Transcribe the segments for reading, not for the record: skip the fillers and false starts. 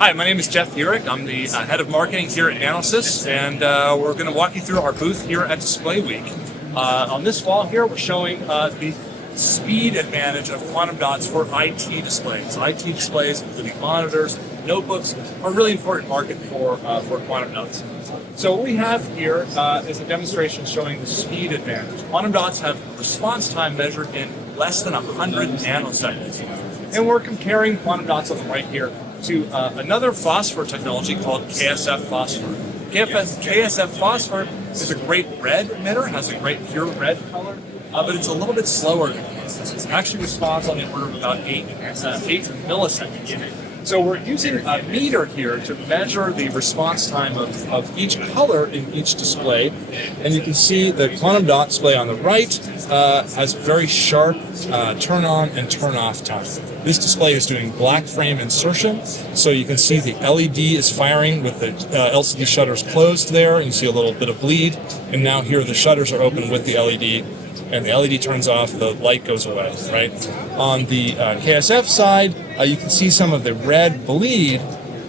Hi, my name is Jeff Urick. I'm the head of marketing here at Nanosys, and we're going to walk you through our booth here at Display Week. On this wall here, we're showing the speed advantage of quantum dots for IT displays. IT displays, including monitors, notebooks, are a really important market for quantum dots. So what we have here is a demonstration showing the speed advantage. Quantum dots have response time measured in less than 100 nanoseconds. And we're comparing quantum dots on the right here to another phosphor technology called KSF phosphor. KSF phosphor is a great red emitter, has a great pure red color, but it's a little bit slower than this. It actually responds on the order of about 8 milliseconds. So we're using a meter here to measure the response time of each color in each display. And you can see the quantum dot display on the right has very sharp turn on and turn off time. This display is doing black frame insertion. So you can see the LED is firing with the LCD shutters closed there. And you see a little bit of bleed. And now here the shutters are open with the LED. And the LED turns off, the light goes away, right? On the KSF side, you can see some of the red bleed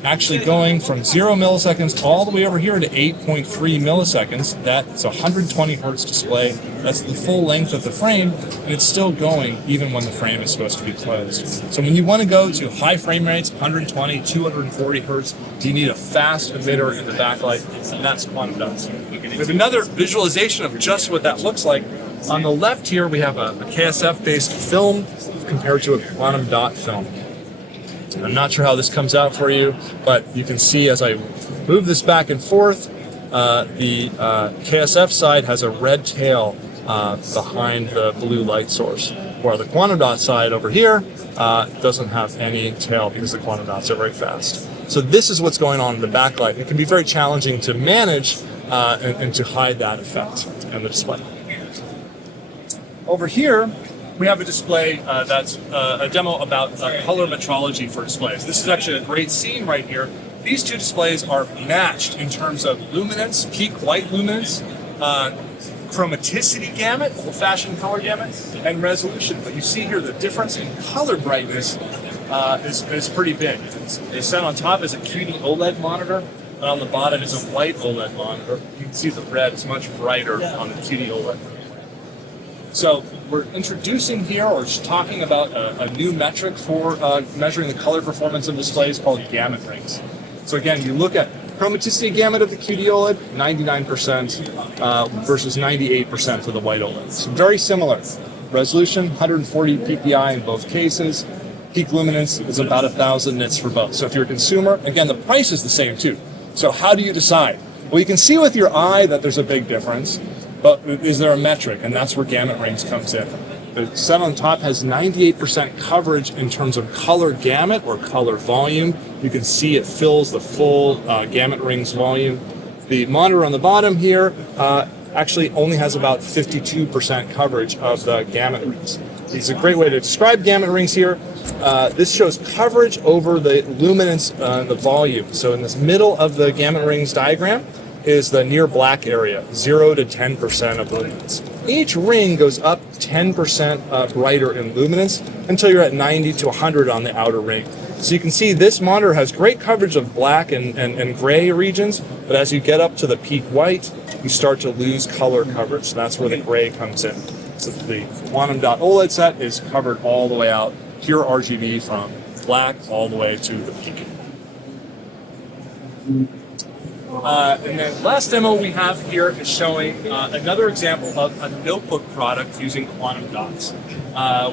actually going from 0 milliseconds all the way over here to 8.3 milliseconds. That's a 120 hertz display. That's the full length of the frame, and it's still going even when the frame is supposed to be closed. So when you want to go to high frame rates, 120, 240 hertz, you need a fast emitter in the backlight, and that's quantum dots. We have another visualization of just what that looks like. On the left here, we have a KSF-based film compared to a quantum dot film. I'm not sure how this comes out for you, but you can see as I move this back and forth, the KSF side has a red tail behind the blue light source, while the quantum dot side over here doesn't have any tail because the quantum dots are very fast. So this is what's going on in the backlight. It can be very challenging to manage and to hide that effect in the display. Over here, we have a display that's a demo about color metrology for displays. This is actually a great scene right here. These two displays are matched in terms of luminance, peak white luminance, chromaticity gamut, old-fashioned color gamut, and resolution. But you see here the difference in color brightness is pretty big. It's set on top is a QD OLED monitor, and on the bottom is a white OLED monitor. You can see the red is much brighter on the QD OLED. So we're introducing here, or just talking about a new metric for measuring the color performance of displays called gamut rings. So again, you look at chromaticity gamut of the QD OLED, 99% versus 98% for the white OLED. So very similar. Resolution, 140 ppi in both cases. Peak luminance is about 1,000 nits for both. So if you're a consumer, again, the price is the same too. So how do you decide? Well, you can see with your eye that there's a big difference. But is there a metric? And that's where gamut rings comes in. The set on top has 98% coverage in terms of color gamut or color volume. You can see it fills the full gamut rings volume. The monitor on the bottom here actually only has about 52% coverage of the gamut rings. It's a great way to describe gamut rings here. This shows coverage over the luminance, the volume. So in this middle of the gamut rings diagram, is the near black area, 0 to 10% of luminance. Each ring goes up 10% brighter in luminance until you're at 90 to 100 on the outer ring. So you can see this monitor has great coverage of black and gray regions, but as you get up to the peak white, you start to lose color coverage. So that's where the gray comes in. So the quantum dot OLED set is covered all the way out, pure RGB from black all the way to the peak. And then last demo we have here is showing another example of a notebook product using quantum dots.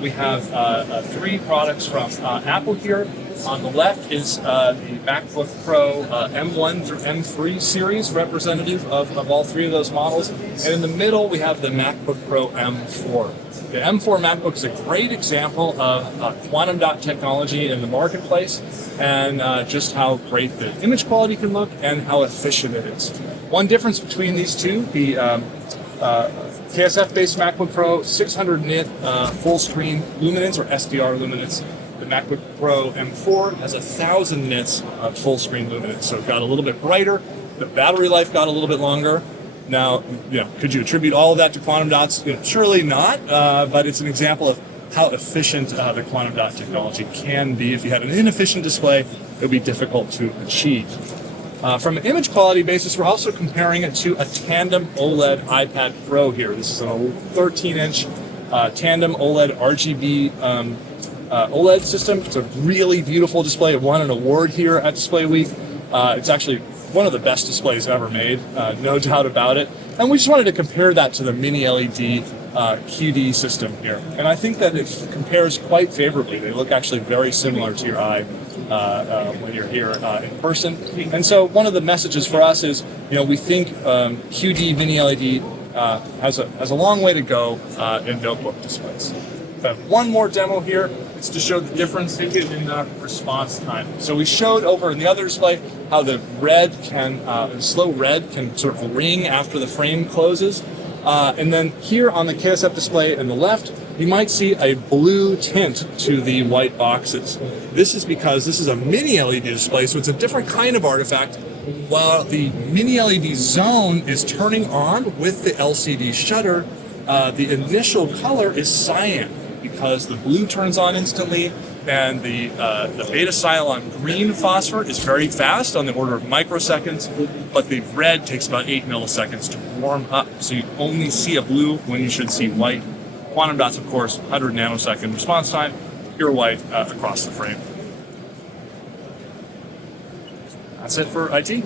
We have 3 products from Apple here. On the left is the MacBook Pro M1 through M3 series, representative of all 3 of those models. And in the middle we have the MacBook Pro M4. The M4 MacBook is a great example of quantum dot technology in the marketplace, and just how great the image quality can look and how efficient it is. One difference between these two, the KSF-based MacBook Pro, 600 nit full screen luminance or SDR luminance. The MacBook Pro M4 has 1,000 nits full screen luminance, so it got a little bit brighter. The battery life got a little bit longer. Now, could you attribute all of that to quantum dots? Surely not, but it's an example of how efficient the quantum dot technology can be. If you had an inefficient display, it would be difficult to achieve. From an image quality basis, we're also comparing it to a tandem OLED iPad Pro here. This is a 13-inch tandem OLED RGB OLED system. It's a really beautiful display. It won an award here at Display Week. It's actually one of the best displays ever made, no doubt about it. And we just wanted to compare that to the mini LED QD system here. And I think that it compares quite favorably. They look actually very similar to your eye when you're here in person. And so one of the messages for us is, we think QD mini LED has a long way to go in notebook displays. I have one more demo here. It's to show the difference in the response time. So we showed over in the other display how the slow red can sort of ring after the frame closes. And then here on the KSF display in the left, you might see a blue tint to the white boxes. This is because this is a mini LED display, so it's a different kind of artifact. While the mini LED zone is turning on with the LCD shutter, the initial color is cyan, because the blue turns on instantly, and the beta Cylon green phosphor is very fast, on the order of microseconds, but the red takes about 8 milliseconds to warm up. So you only see a blue when you should see white. Quantum dots, of course, 100 nanosecond response time, pure white across the frame. That's it for IT.